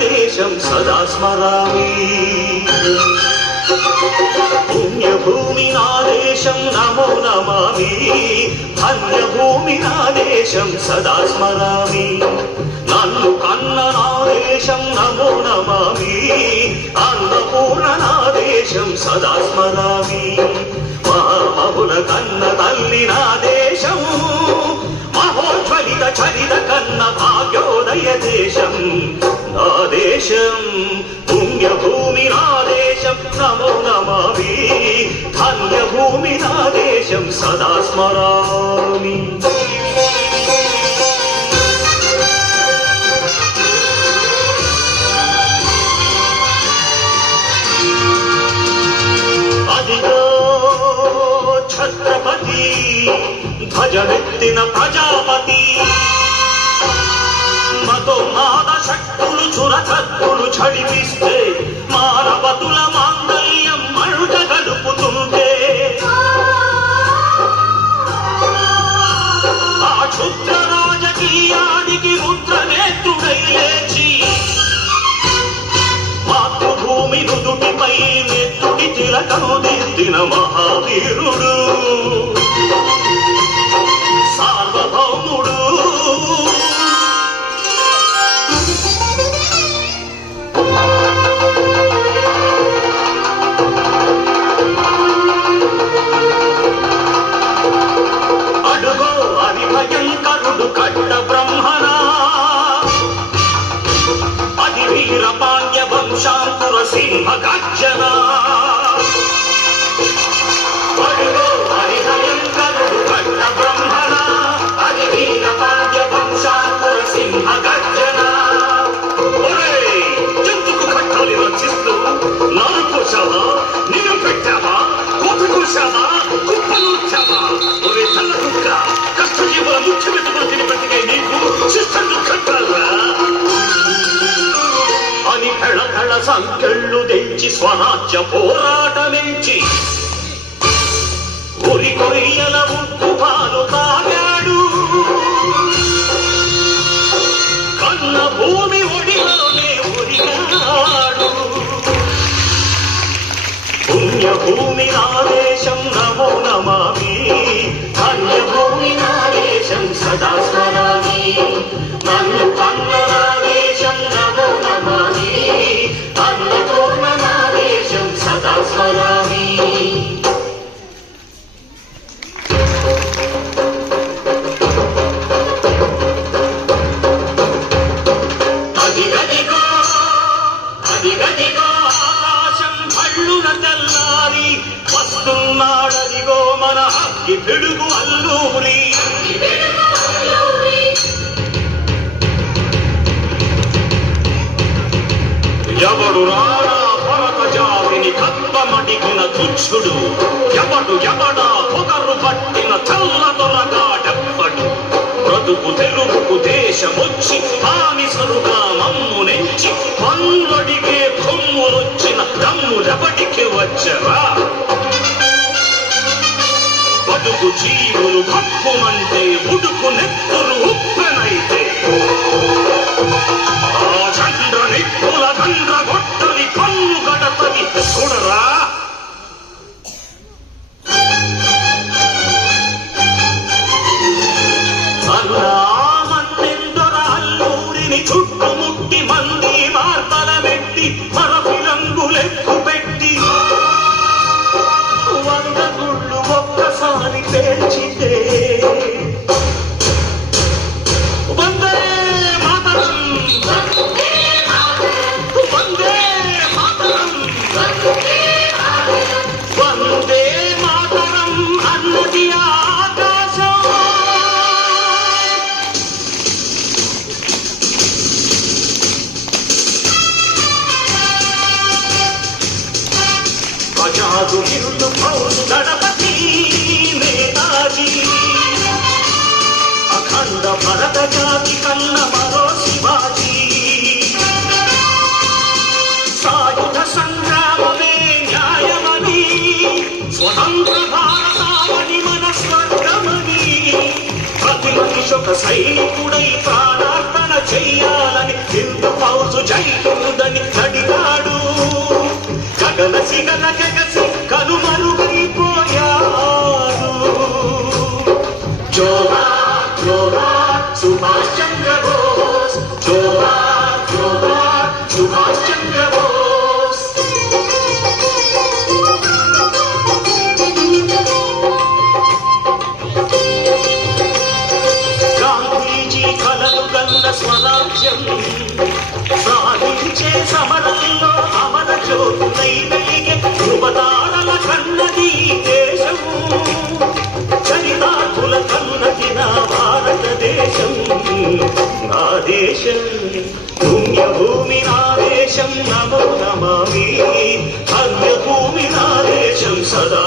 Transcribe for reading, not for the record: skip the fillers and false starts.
దేశం సదా స్మరామి. పుణ్యభూమి నా దేశం నమో నమామి. ధన్యభూమి నా దేశం సదా స్మరామి. నన్ను కన్న నా దేశం నమో నమామి. అన్నపూర్ణ నా దేశం సదా స్మరామి. మహామహుల కన్న తల్లి నా దేశం. మహోజ్వలిత చరిత కన్న భాగ్యోదయ దేశం నా దేశం. పుణ్యభూమి నా దేశం నమో నమామి. ధన్యభూమి నా దేశం సదా స్మరామి. అదిగో ఛత్రపతి ధ్వజమెత్తిన ప్రజాపతి. మతోన్మాద శక్తులు చురకత్తులు ఝడిపిస్తే మానవతుల మాంగళ్యం మనుట గలుపుతుంటే ఆ క్షుద్ర రాజకీయానికి రుద్రనేత్రుడై లేచి మాతృభూమి నుదుటిపై నెత్తుడి తిలకను దిద్దిన మహావీరుడు సార్వభౌముడు. అడుగో అది భయంకరుడు కట్ట బ్రహ్మణ. అది వీర పాండ్య వంశాంకుర సింహ గర్జన. అడుగో అది భయంకరుడు కట్ట బ్రహ్మణ. అది వీర పాండ్య వంశాంకుర సింహ గర్జన. ఎందుకు కట్టాలి రచిస్తూ నరుకోశావా? నేను పెట్టావా? కోతకోశావా? కుప్పలుచ్చావా? ఒరే తల్ల కుక్క, కష్టజీవుల ముఖ్యమంత్రి తిని బ్రతికే నీకు శిస్తు కట్టాలా అని కళ సంకెళ్ళు తెంచి స్వరాజ్య పోరాటమించి ఉరి కొరియల ఉప్పు పాలు తాగాడు. కన్న భూమి ఒడిలోనే ఉరిగాడు. పుణ్యభూమి నా దేశం నమో నమామి. ధన్యభూమి నా దేశం సదా స్మరామి. నన్ను కన్న నా దేశం నమో నమామి. అన్నపూర్ణ నా దేశం సదా స్మరామి. అదిగదిగో అదిగదిగో ఆకాశం భళ్ళున తెల్లారి వస్తున్నాడదిగో మన అగ్గి పిడుగు అల్లూరి. ఎవడు రాడా భరత జాతిని కప్పమడిగిన తుచ్చుడు. ఎవడా పొగరు పట్టిన చల్ల దొరగాడెవ్వడు. బ్రతుకు తెరువుకు దేశమొచ్చి బానిసలుగా మమ్ము నెంచి పన్నులడిగే కొమ్ములొచ్చిన దమ్ములెవడికి వచ్చరా? బతుకు జీవులు భక్కుమంటే ఉడుకు నెత్తురు ఉప్పెనైతే ఆ చంద్ర నిప్పుల గండ్ర గొట్టని పన్ను గడపని చూడరా? అన్నామంటెందొర అల్లూరిని చుట్టుముట్టి మంది మార్తల పెట్టి మరపి రంగులెక్కు పెట్టి 100 గుళ్ళు ఒక్కసారి పేర్చితే వందే మాతరం వందే మాతరం వందే మాతరం అన్నది ఆకాశం. ప్రజాదు నిరుడు పౌరు గణపతి నేతాజీ. అఖండ భరత జాతి కన్న మరో శివాజీ. సాయుధ సంగ్రామమే న్యాయమని స్వతంత్ర భారతావని మన స్వర్గమని ప్రతి మనిషి ఒక సైనికుడై ప్రాణార్పణ చెయ్యాలని హిందూ పౌర రోజు జైలుదని నడిగాడు గగన సిగల గగసి కనుమరుగైపోయాడు జోహార్ జోహార్ సుభాష్ చంద్ర బోస్ జోహార్ జోహార్ సుభాష్ చంద్ర బోస్ గాంధీజీ కలలు కన్న స్వరాజ్యం సాధించే సమరంలో అమర జ్యోతులై వెలిగే ధృవతారల కన్నది దేశం చరితార్థుల కన్నది నా భారతదేశం నా దేశం పుణ్యభూమి నా దేశం నమో నమామి ధన్యభూమి నా దేశం సదా